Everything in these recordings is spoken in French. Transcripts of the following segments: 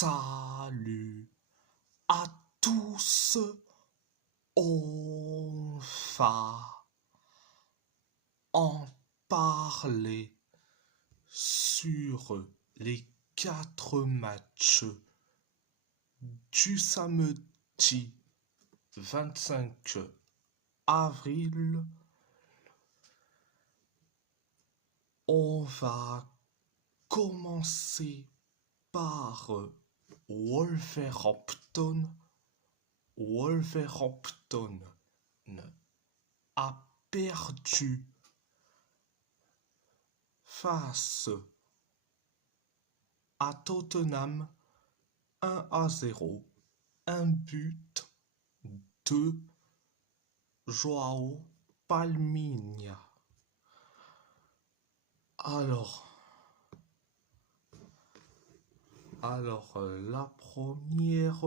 Salut à tous, on va en parler sur les 4 matchs du samedi 25 avril. On va commencer par Wolverhampton. Wolverhampton a perdu face à Tottenham 1-0. Un but de João Palhinha. Alors, la première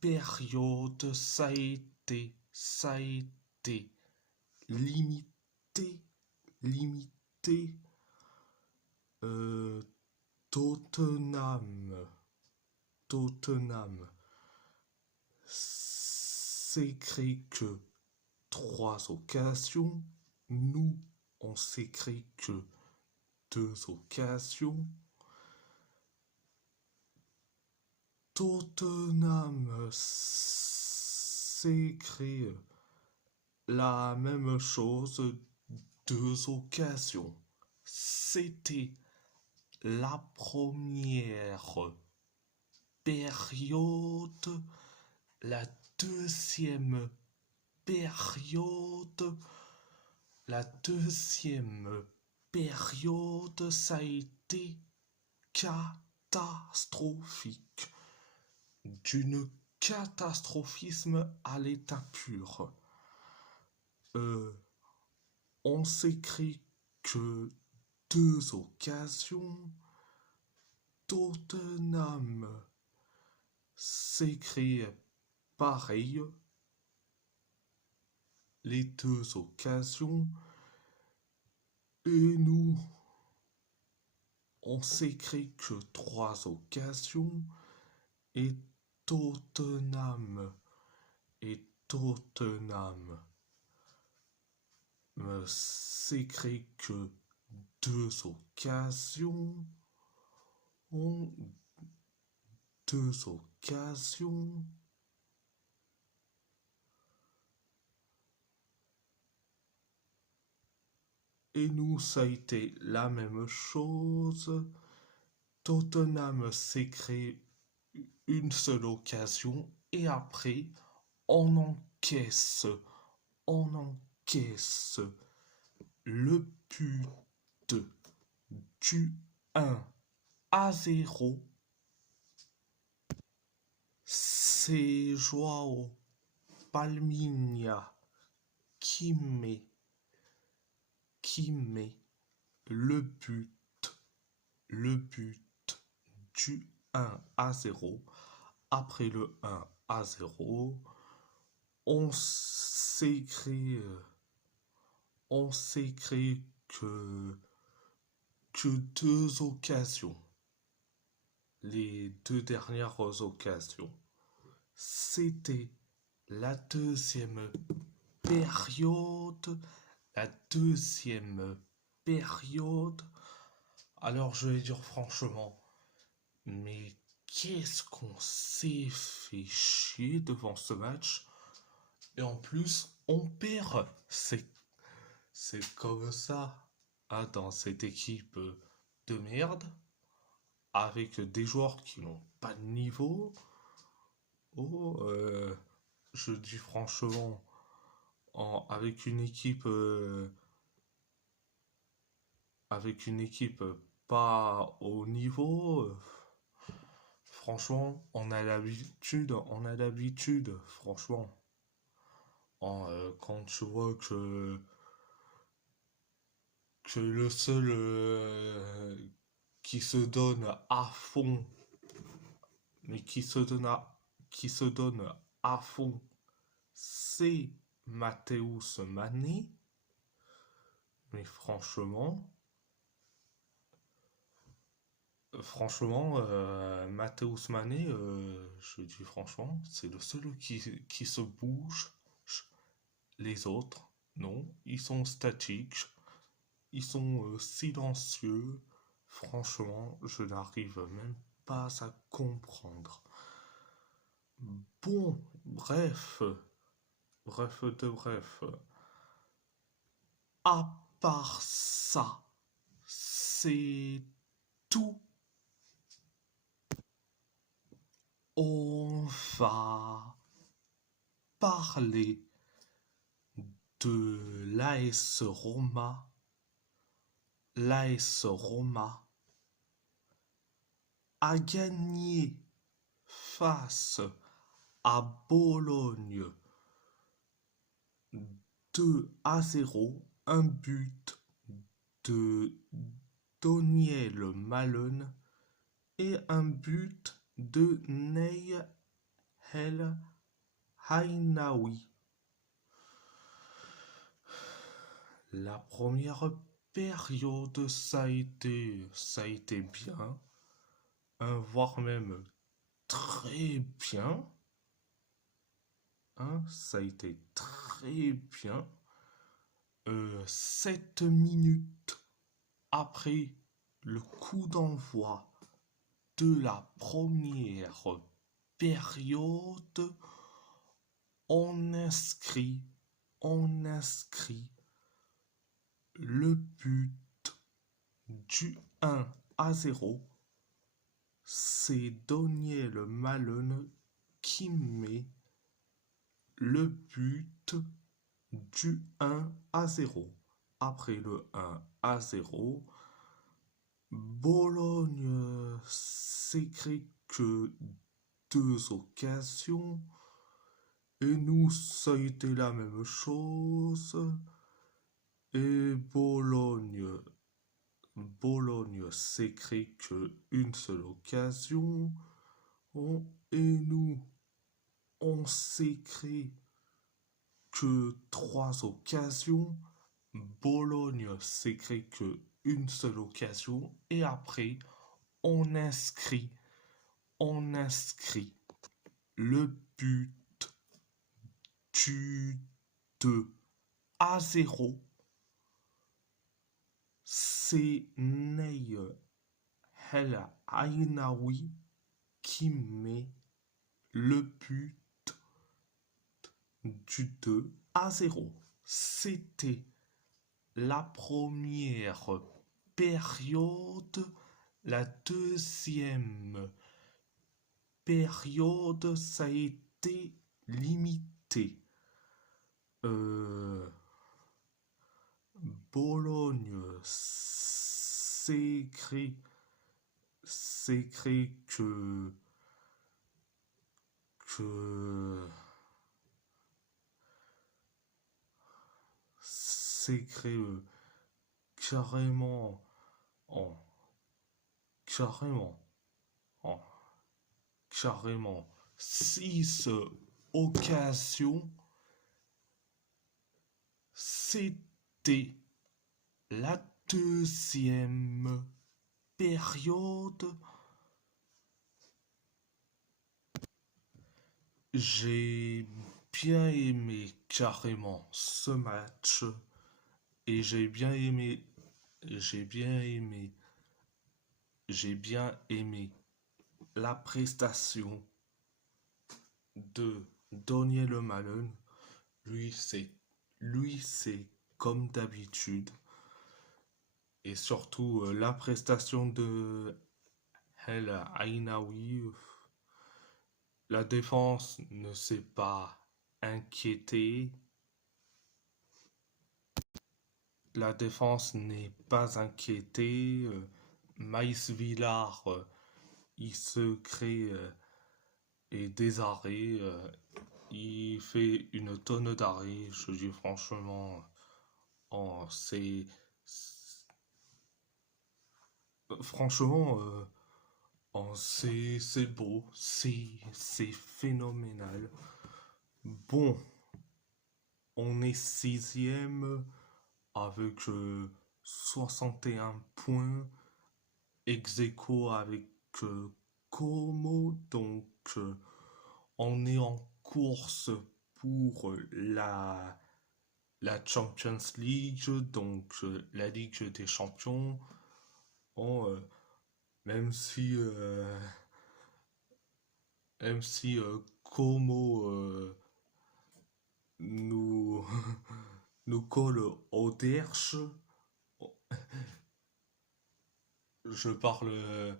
période, ça a été limité. Tottenham s'est créé que 3 occasions. Nous, on s'est créé que 2 occasions. Tottenham s'est créé la même chose, 2 occasions. C'était la première période. La deuxième période, ça a été catastrophique. D'une catastrophisme à l'état pur. On s'est créé que 2 occasions. Tottenham s'est créé pareil. Les 2 occasions. Et nous, on s'est créé que 3 occasions. Et Tottenham s'est créé que 2 occasions. 2 occasions. Et nous, ça a été la même chose. Tottenham s'est créé une seule occasion et après, on encaisse le but du 1-0. C'est João Palhinha qui met le but du 1-0. Après le 1-0, on s'est créé que 2 occasions. Les 2 dernières occasions. C'était la deuxième période. Alors je vais dire franchement, mais qu'est-ce qu'on s'est fait chier devant ce match. Et en plus, on perd. C'est comme ça. Dans cette équipe de merde, avec des joueurs qui n'ont pas de niveau. Je dis franchement, avec une équipe pas au niveau. Franchement, on a l'habitude, franchement. Quand tu vois que le seul qui se donne à fond, c'est Mateusz Mané. Mais franchement, Franchement, Mathéus Mané, je dis franchement, c'est le seul qui se bouge. Les autres, non, ils sont statiques, ils sont silencieux. Franchement, je n'arrive même pas à comprendre. Bon, bref de bref. À part ça, c'est tout. On va parler de l'AS Roma. L'AS Roma a gagné face à Bologne 2-0, un but de Daniel Malone et un but de Ney El Hainaoui. La première période, ça a été bien, voire même très bien. Hein, ça a été très bien. 7 minutes après le coup d'envoi de la première période, on inscrit, on inscrit le but du 1-0. C'est Daniel Malone qui met le but du 1-0. Après le 1-0, Bologne s'écrit que 2 occasions. Et nous, ça a été la même chose. Et Bologne s'écrit que une seule occasion. Et nous, on s'écrit que 3 occasions. Bologne s'écrit que une seule occasion. Et après, on inscrit, on inscrit le but du 2-0. C'est Ney El Ainaoui qui met le but du 2-0. C'était la première période. La deuxième période, ça a été limité. Bologne s'écrit que s'écrit carrément en carrément en carrément 6 occasions. C'était la deuxième période. J'ai bien aimé carrément ce match et j'ai bien aimé, j'ai bien aimé la prestation de Daniel Malone. Lui, c'est comme d'habitude. Et surtout la prestation de El Ainaoui. La défense ne s'est pas inquiétée. La défense n'est pas inquiétée. Maïs Villar, il se crée et des arrêts. Il fait une tonne d'arrêts. Je dis franchement, oh, franchement, c'est beau, c'est phénoménal. Bon, on est sixième avec 61 points. ex aequo avec Como, donc on est en course pour la Champions League, donc la Ligue des Champions. Bon, même si, euh, même si Como nous, nous colle au derche, je parle,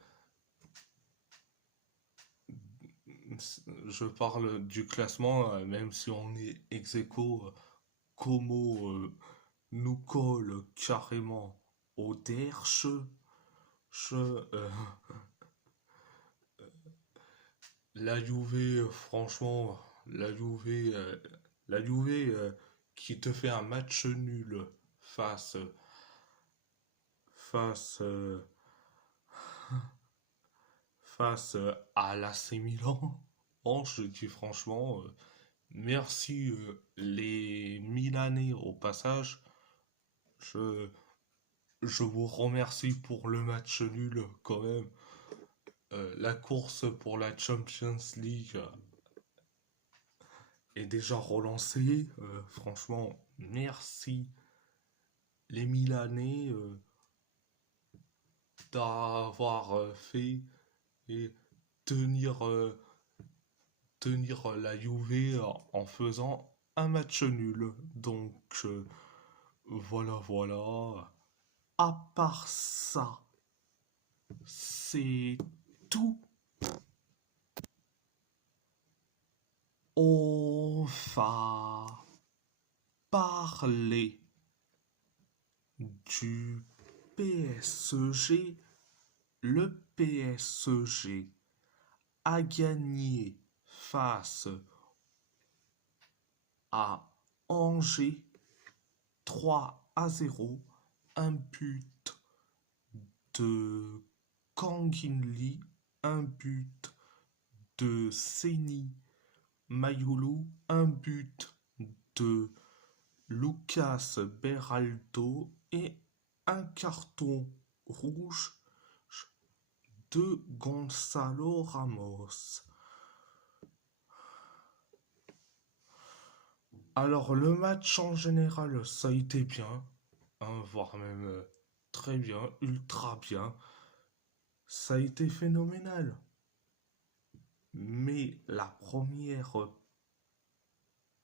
je parle du classement, même si on est ex aequo, Como nous colle carrément au derche. Je, la Juve, franchement, la Juve qui te fait un match nul face, face, face à l'AC Milan. Bon, je dis franchement, merci les Milanais au passage. Je, je vous remercie pour le match nul quand même. La course pour la Champions League est déjà relancée. Franchement, merci les Milanais d'avoir fait et tenir, tenir la Juve en faisant un match nul. Donc voilà, voilà. À part ça, c'est tout. On va parler du PSG. Le PSG a gagné face à Angers 3-0. Un but de Kang-in Lee, un but de Seni Mayulu, un but de Lucas Beraldo et un carton rouge de Gonzalo Ramos. Alors le match en général, ça a été bien, hein, voire même très bien, ultra bien. Ça a été phénoménal. Mais la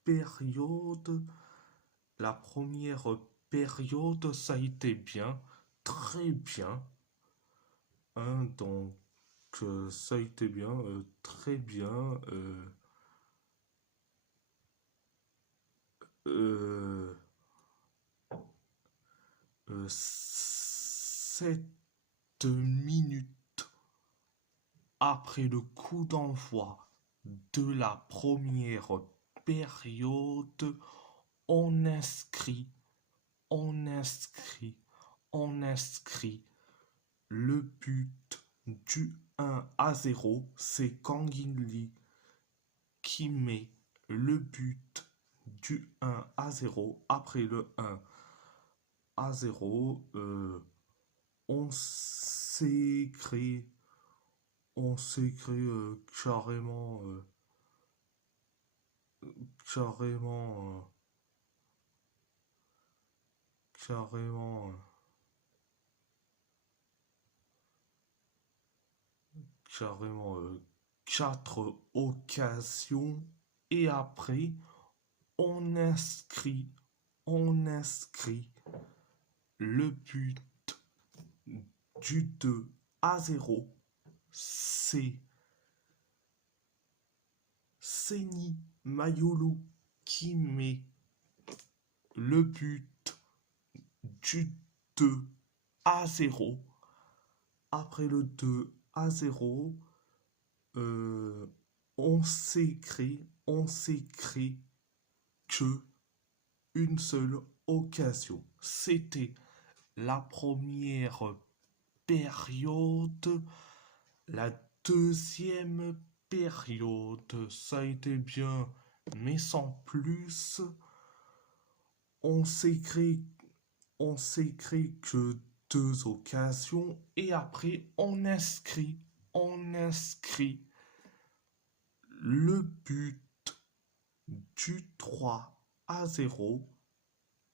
période, la première période, ça a été bien, très bien. Hein, donc ça a été bien, très bien. Euh, 7 minutes après le coup d'envoi de la première période, on inscrit, on inscrit, on inscrit le but du 1-0. C'est Kang In Lee qui met le but du 1-0. Après le 1-0, on s'est créé, carrément, carrément, carrément, carrément 4 occasions et après on inscrit, on inscrit le but du 2-0. C'est Seni Mayulu qui met le but du 2-0. Après le 2-0, on s'écrit que une seule occasion. C'était la première période. La deuxième période, ça a été bien, mais sans plus. On s'écrit, on s'écrit que 2 occasions et après on inscrit le but du 3-0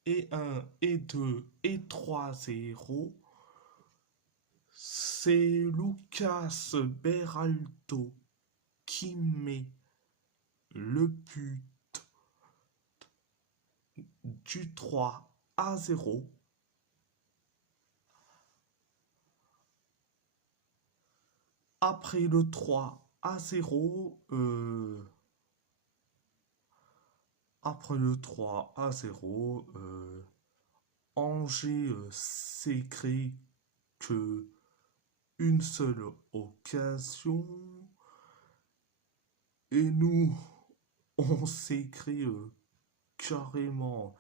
et 1 et 2 et 3-0. C'est Lucas Beraldo qui met le but du 3-0. Après le 3-0, Angers s'écrit que une seule occasion et nous on s'écrit carrément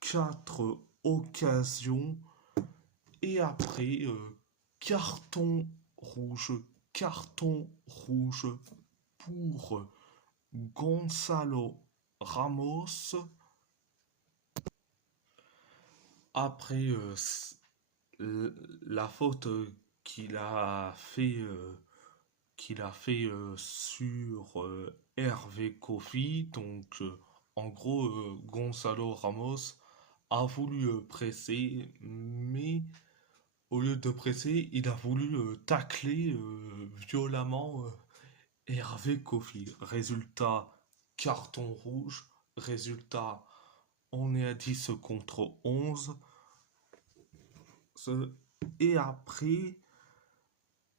4 occasions et après carton rouge, carton rouge pour Gonzalo Ramos. Après la faute qu'il a fait sur Hervé Kofi. Donc, en gros, Gonzalo Ramos a voulu presser, mais au lieu de presser, il a voulu tacler violemment Hervé Kofi. Résultat, carton rouge. Résultat, on est à 10 contre 11. Et après,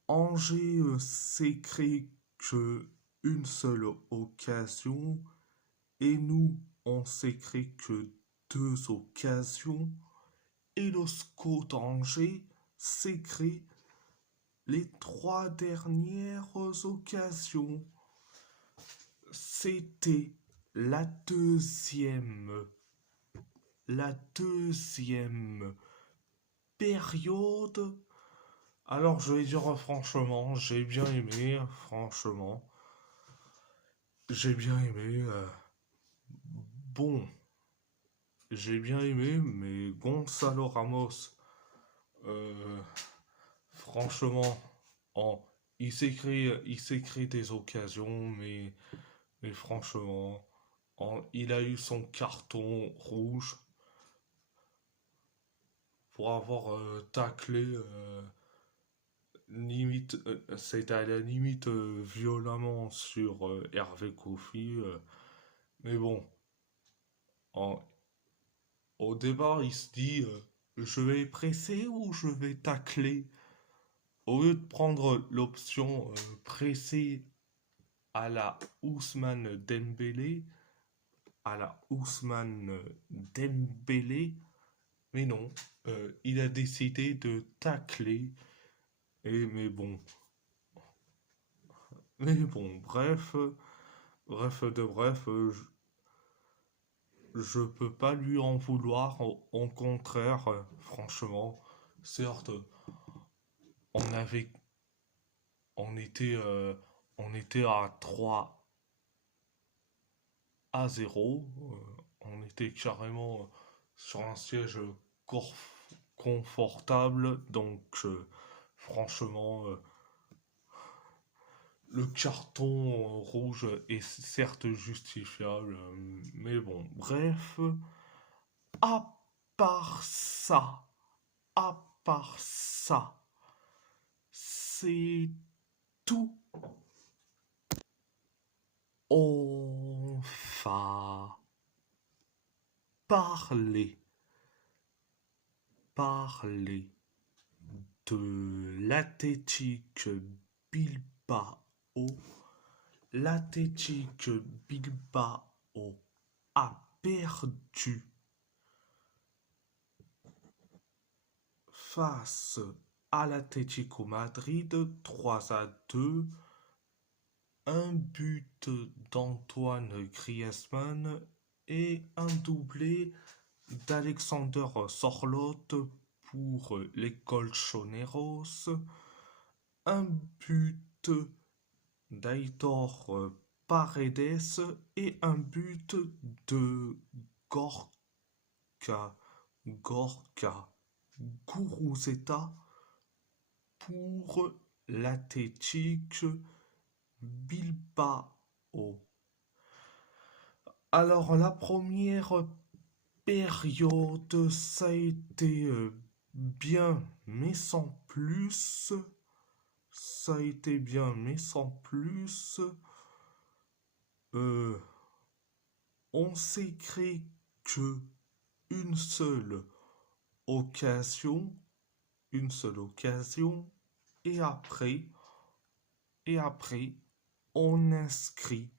Angers s'écrit que une seule occasion et nous on s'écrit que 2 occasions et le SCO d'Angers s'écrit les 3 dernières occasions. C'était la deuxième période. Alors je vais dire franchement, j'ai bien aimé, franchement. J'ai bien aimé. Bon, j'ai bien aimé, mais Gonzalo Ramos, euh, franchement, il s'écrit des occasions, mais franchement, il a eu son carton rouge pour avoir taclé limite, c'était à la limite violemment sur Hervé Kofi. Mais bon, en- au départ, il se dit je vais presser ou je vais tacler. Au lieu de prendre l'option presser à la Ousmane Dembélé, mais non, il a décidé de tacler. Mais bon, bref, je peux pas lui en vouloir. Au contraire, franchement, certes, on avait, on était, euh, on était à 3-0. On était carrément sur un siège confortable. Donc, franchement, le carton rouge est certes justifiable, mais bon, bref, à part ça, à part ça, c'est tout. On va parler de l'Athletic Bilbao. L'Athletic Bilbao a perdu face à l'Atlético Madrid 3-2. Un but d'Antoine Griezmann et un doublé d'Alexander Sorloth pour les Colchoneros. Un but d'Aitor Paredes et un but de Gorka. Guruzeta pour l'Athletic Bilbao. Alors la première période, ça a été bien, mais sans plus. Ça a été bien, mais sans plus. On s'est créé que une seule occasion, et après, on inscrit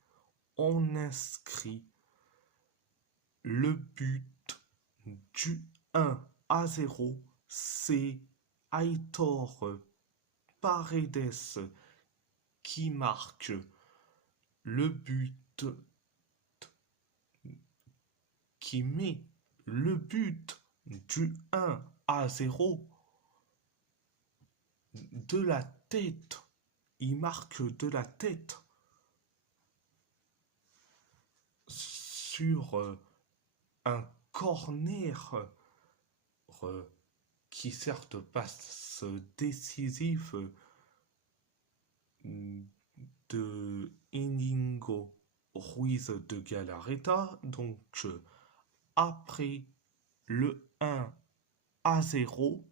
le but du 1-0. C'est Aitor Paredes qui marque le but, qui met le but du 1-0 de la tête. Il marque de la tête sur un corner qui certes passe décisif de Inigo Ruiz de Galarreta. Donc après le 1-0,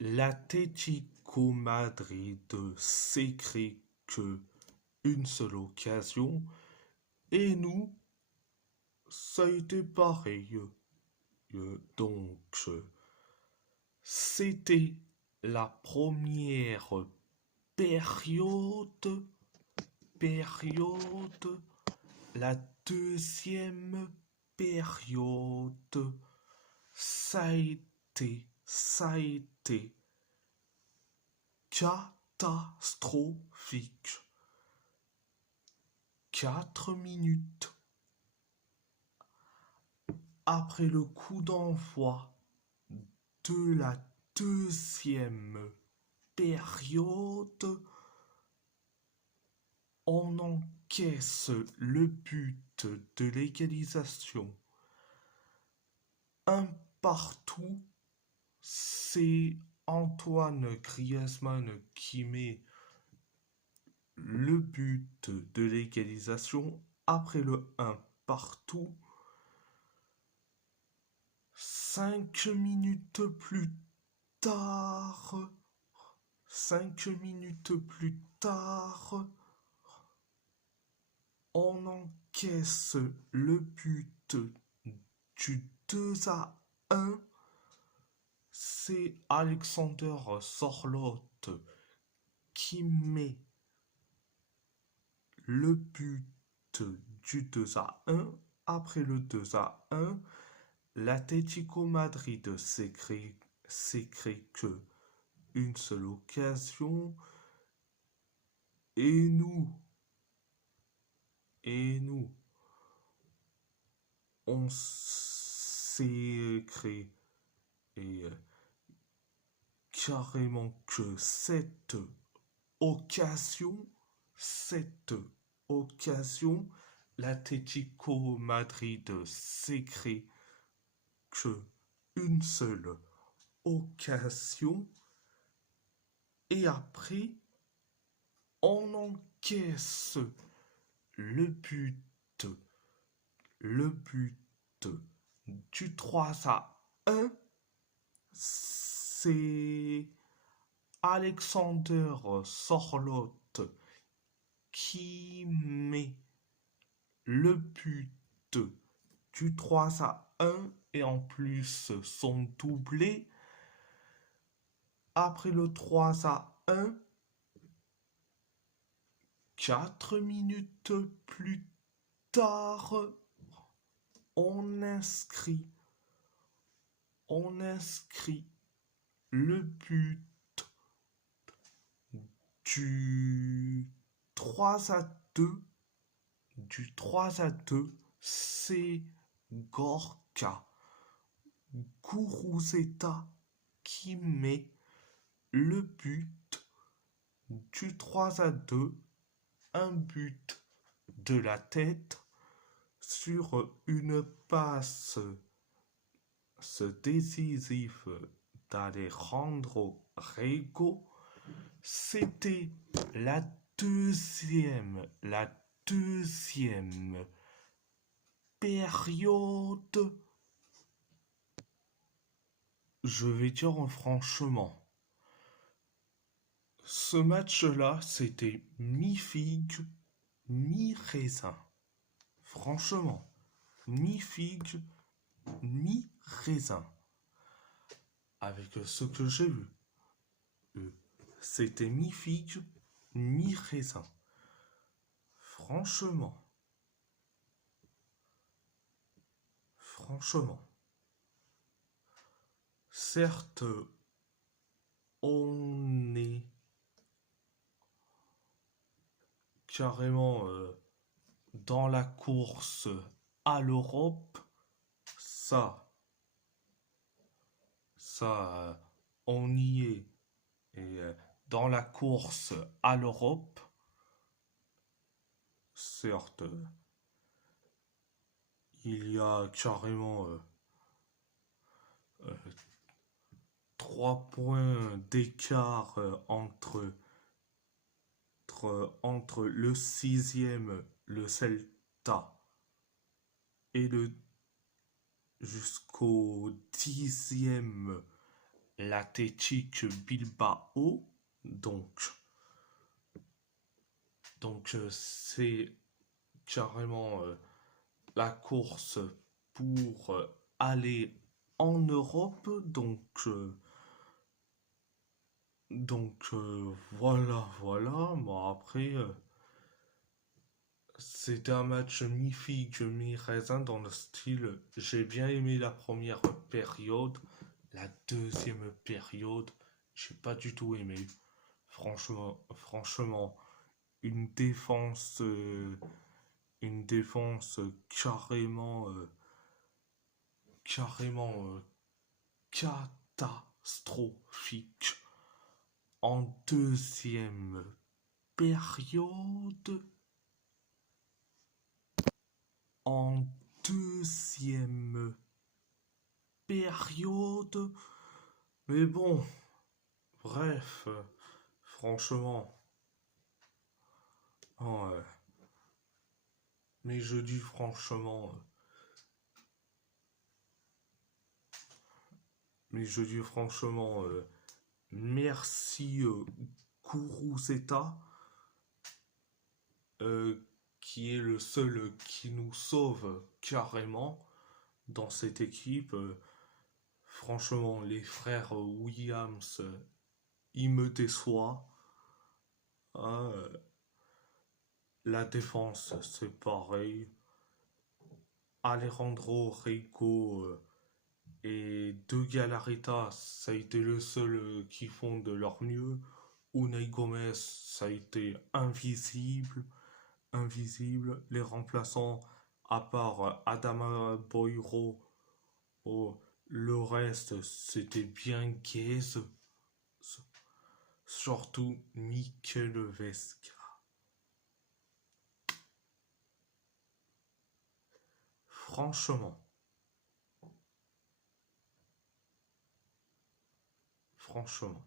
l'Atlético Madrid s'est créé que une seule occasion, et nous, ça a été pareil. Donc, c'était la première période. La deuxième période, ça a été catastrophique. 4 minutes après le coup d'envoi de la deuxième période, on encaisse le but de l'égalisation. Un partout, c'est Antoine Griezmann qui met le but de l'égalisation après le 1 partout. 5 minutes plus tard, on encaisse le but du 2-1. C'est Alexander Sorloth qui met le but du 2-1. Après le 2-1, l'Atlético Madrid s'est créé que une seule occasion, et nous, on s'est créé carrément que cette occasion, l'Atlético Madrid s'est créé que une seule occasion, et après on encaisse le but du 3-1. C'est Alexander Sorloth qui met le but du 3-1 et en plus son doublé. Après le 3-1, 4 minutes plus tard, on inscrit le but du 3-2. C'est Gorka Guruzeta qui met le but du 3-2, un but de la tête sur une passe ce décisif d'Alejandro Rego, c'était la deuxième période. Je vais dire franchement, ce match-là, c'était mi-figue, mi-raisin. Franchement, mi-figue, mi-raisin. Avec ce que j'ai vu, c'était mi-figue, mi-raisin. Franchement, franchement. Certes, on est carrément dans la course à l'Europe. Ça, on y est. Et dans la course à l'Europe, certes, il y a carrément 3 points d'écart entre le sixième, le Celta, et le jusqu'au 10e, l'Athletic Bilbao. Donc c'est carrément la course pour aller en Europe. Voilà. Bon, après, c'était un match mi-figue, mi-raisin dans le style. J'ai bien aimé la première période. La deuxième période, j'ai pas du tout aimé. Franchement, une défense, euh, une défense carrément catastrophique. En deuxième période, en deuxième période, mais bon, bref, franchement, ouais. Mais je dis franchement, merci Kuruzeta, euh, qui est le seul qui nous sauve carrément dans cette équipe. Franchement, les frères Williams, ils me déçoivent. Hein, la défense, c'est pareil. Alejandro Rico et De Galarreta, ça a été le seul qui font de leur mieux. Unai Gomez, ça a été invisible. Les remplaçants, à part Adama Boiro, oh, le reste, c'était bien gaze. Surtout Mikel Vesca. Franchement, franchement.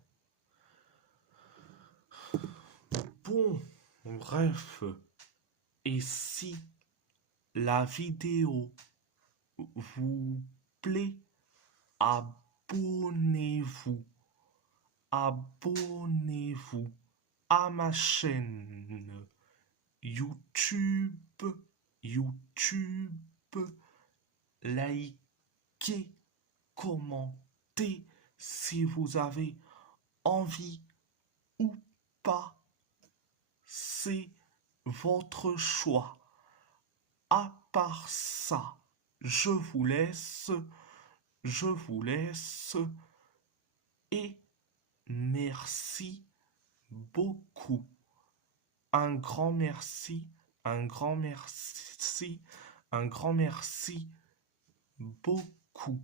Bon, bref. Et si la vidéo vous plaît, abonnez-vous. Abonnez-vous à ma chaîne YouTube. Likez, commentez si vous avez envie ou pas. C'est votre choix. À part ça, je vous laisse et merci beaucoup. Un grand merci, un grand merci beaucoup.